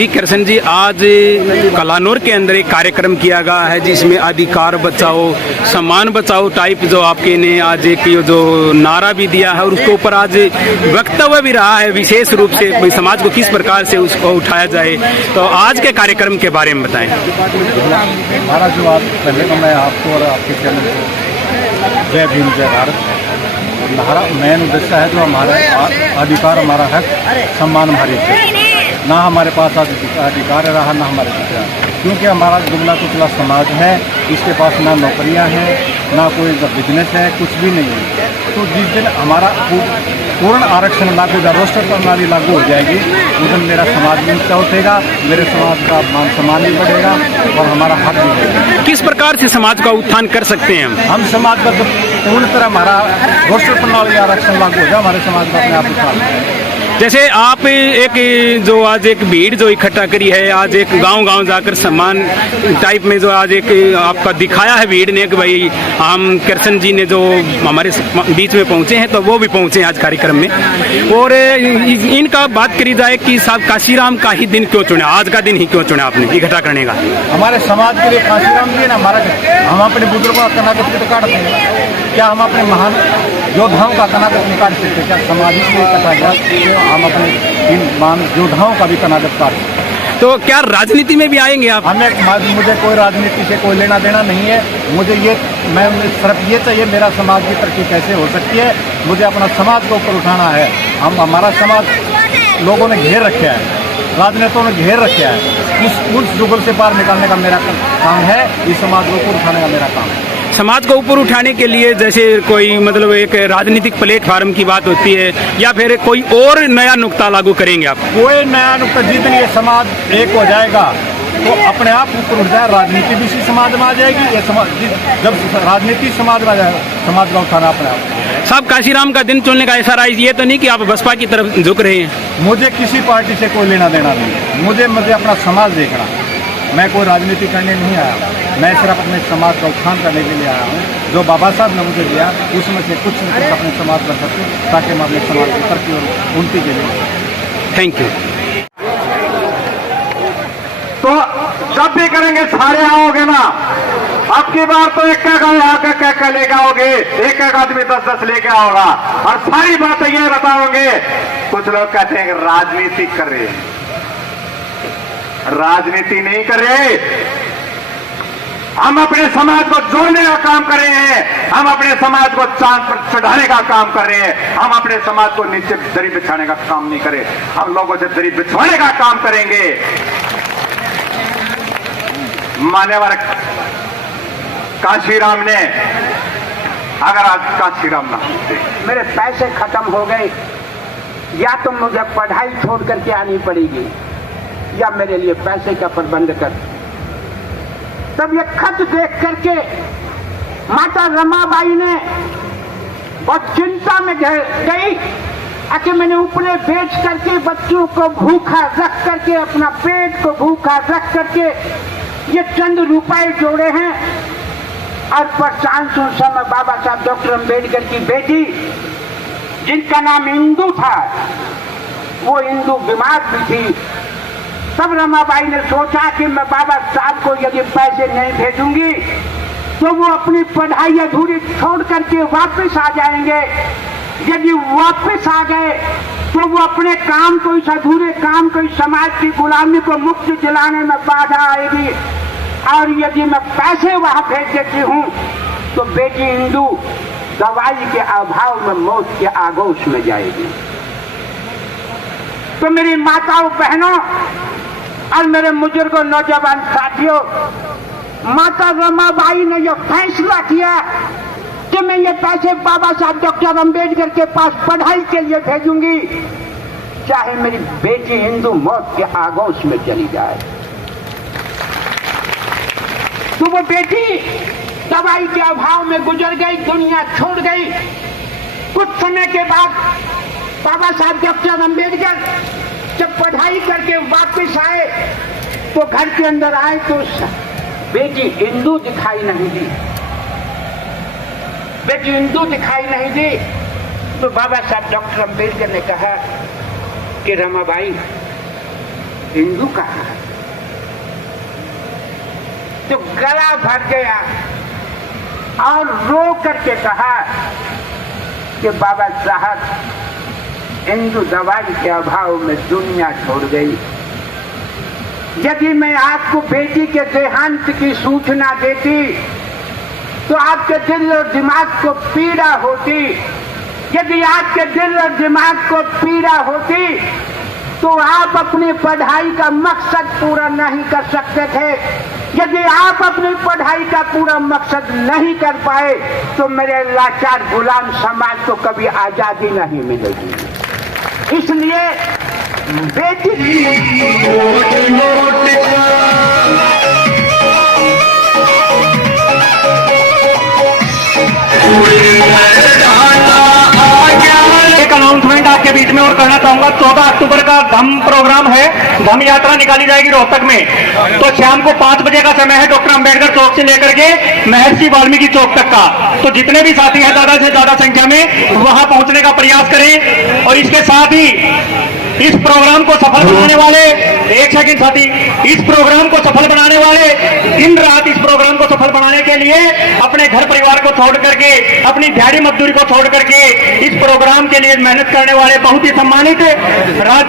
जी कृष्ण जी, आज कलानौर के अंदर एक कार्यक्रम किया गया है जिसमें अधिकार बचाओ सम्मान बचाओ टाइप जो आपके ने आज एक जो नारा भी दिया है और उसके ऊपर आज वक्तव्य भी रहा है विशेष रूप से समाज को किस प्रकार से उसको उठाया जाए। तो आज के कार्यक्रम के बारे में बताएं। हमारा जो आज पहले तो मैं आपको और आपके चैनल को जय भीम जय भारत। हमारा मेन उद्देश्य है जो हमारा अधिकार हमारा हक सम्मान हमारी ना हमारे पास अधिकार रहा ना हमारे पास, क्योंकि हमारा दुबला कुचला समाज है, इसके पास ना नौकरियां हैं ना कोई बिजनेस है, कुछ भी नहीं है। तो जिस दिन हमारा पूर्ण आरक्षण लागू हो जाए, रोस्टर प्रणाली लागू हो जाएगी, उस दिन मेरा समाज भी ऊंचा उठेगा, मेरे समाज का मान सम्मान भी बढ़ेगा और हमारा हक भी बढ़ेगा। किस प्रकार से समाज का उत्थान कर सकते हैं हम समाज का पूर्ण तरह हमारा रोस्टर प्रणाली आरक्षण लागू हो जाए, हमारे समाज का अपने आप उत्थान। जैसे आप एक जो आज एक भीड़ जो इकट्ठा करी है, आज एक गांव-गांव जाकर सम्मान टाइप में जो आज एक आपका दिखाया है भीड़ ने कि भाई हम कृष्ण जी ने जो हमारे बीच में पहुंचे हैं, तो वो भी पहुंचे हैं आज कार्यक्रम में। और इनका बात करी जाए कि साहब काशीराम का ही दिन क्यों चुना, आज का दिन ही क्यों चुना आपने इकट्ठा करने का? हमारे समाज के लिए काशीराम जी ना हमारा, हम अपने बुजुर्गों का कनागत तो काट देंगे, क्या हम अपने महान योद्धाओं का कनागत नहीं काट सकते? क्या समाज इसलिए कटा गया हम अपने इन मान योद्धाओं का भी कनागत काट सकते? तो क्या राजनीति में भी आएंगे आप? मुझे कोई राजनीति से कोई लेना देना नहीं है। मुझे मैं सिर्फ ये चाहिए मेरा समाज की तरक्की कैसे हो सकती है, मुझे अपना समाज को ऊपर उठाना है। हमारा समाज लोगों ने घेर रखा है, राजनेताओं ने घेर रखा है, उस जुगल से पार निकालने का मेरा काम है, इस समाज को ऊपर उठाने का मेरा काम है। समाज को ऊपर उठाने के लिए जैसे कोई मतलब एक राजनीतिक प्लेटफार्म की बात होती है या फिर कोई और नया नुक्ता लागू करेंगे आप? कोई नया नुक्ता, जितनी ये समाज एक हो जाएगा तो अपने आप ऊपर उठ जाए, राजनीति भी इसी समाज में आ जाएगी। ये समाज जब राजनीति समाज में आ जाएगा, समाज का उठाना अपने आप। साहब काशीराम का दिन चुनने का ऐसा राय ये तो नहीं कि आप बसपा की तरफ झुक रहे हैं? मुझे किसी पार्टी से कोई लेना देना नहीं है, मुझे अपना समाज देखना। मैं कोई राजनीति करने नहीं आया, मैं सिर्फ अपने समाज का उत्थान करने के लिए आया हूँ। जो बाबा साहब ने मुझे दिया उसमें से कुछ न कुछ अपने समाज कर सकूँ, ताकि मैं अपने समाज की तरक्की और उन्नति के लिए। Thank you. तो जब भी करेंगे सारे आओगे ना, अब की बार तो एक क्या लेके आओगे, एक आदमी 10-10 लेके आओगा और सारी बातें ये बताओगे। कुछ लोग कहते हैं कि राजनीति कर रहे हैं, राजनीति नहीं कर रहे, हम अपने समाज को जोड़ने का काम कर रहे हैं, हम अपने समाज को चांद पर चढ़ाने का काम कर रहे हैं, हम अपने समाज को नीचे दरी बिछाने का काम नहीं करें, हम लोगों से दरी बिछाने का काम करेंगे। मान्यवर काशीराम ने, अगर आज काशीराम ना होते, मेरे पैसे खत्म हो गए, या तो मुझे पढ़ाई छोड़ करके आनी पड़ेगी या मेरे लिए पैसे का प्रबंध कर। तब ये खत देख करके माता रमाबाई ने बहुत चिंता में गई कि मैंने ऊपरे बेच करके बच्चों को भूखा रख करके, अपना पेट को भूखा रख करके ये चंद रुपए जोड़े हैं। और परेशान समय बाबा साहब डॉक्टर अम्बेडकर की बेटी जिनका नाम इंदू था, वो इंदू बीमार भी थी। तब रमाबाई ने सोचा कि मैं बाबा साहब को यदि पैसे नहीं भेजूंगी तो वो अपनी पढ़ाई अधूरी छोड़ करके वापस आ जाएंगे। यदि वापस आ गए तो वो अपने काम को, इस अधूरे काम को, इस समाज की गुलामी को मुक्त दिलाने में बाधा आएगी। और यदि मैं पैसे वहां भेज देती हूँ तो बेटी इंदू दवाई के अभाव में मौत के आगोश में जाएगी। तो मेरी माताओं, बहनों और मेरे बुजुर्गों, नौजवान साथियों, माता रमाबाई ने यह फैसला किया कि मैं ये पैसे बाबा साहब डॉक्टर अम्बेडकर के पास पढ़ाई के लिए भेजूंगी, चाहे मेरी बेटी हिंदू मौत के आगोश में चली जाए। तो वो बेटी दवाई के अभाव में गुजर गई, दुनिया छोड़ गई। कुछ समय के बाद बाबा साहब डॉक्टर अम्बेडकर जब पढ़ाई करके वापस आए तो घर के अंदर आए तो बेटी हिंदू दिखाई नहीं दी। बेटी हिंदू दिखाई नहीं दी तो बाबा साहब डॉक्टर अम्बेडकर ने कहा कि रमाबाई, हिंदू कहा तो गला भर गया और रो करके कहा कि बाबा साहब हिंदू दवाई के अभाव में दुनिया छोड़ गई। यदि मैं आपको बेटी के देहांत की सूचना देती तो आपके दिल और दिमाग को पीड़ा होती। यदि आपके दिल और दिमाग को पीड़ा होती तो आप अपनी पढ़ाई का मकसद पूरा नहीं कर सकते थे। यदि आप अपनी पढ़ाई का पूरा मकसद नहीं कर पाए तो मेरे लाचार गुलाम समाज को कभी आजादी नहीं मिलेगी। इसलिए बेटी एक अनाउंसमेंट आपके बीच में और करना चाहूंगा। 14 अक्टूबर का धम्म प्रोग्राम है, धम्म यात्रा निकाली जाएगी रोहतक में। तो शाम को 5 बजे का समय है, डॉक्टर अंबेडकर चौक से लेकर के महर्षि वाल्मीकि चौक तक का। तो जितने भी साथी हैं ज्यादा से ज्यादा संख्या में वहां पहुंचने का प्रयास करें। और इसके साथ ही इस प्रोग्राम को सफल बनाने वाले, एक सेकंड साथी, इस प्रोग्राम को सफल बनाने वाले दिन रात इस प्रोग्राम को सफल बनाने के लिए अपने घर परिवार को छोड़ करके, अपनी दिहाड़ी मजदूरी को छोड़ करके इस प्रोग्राम के लिए मेहनत करने वाले बहुत ही सम्मानित राज्य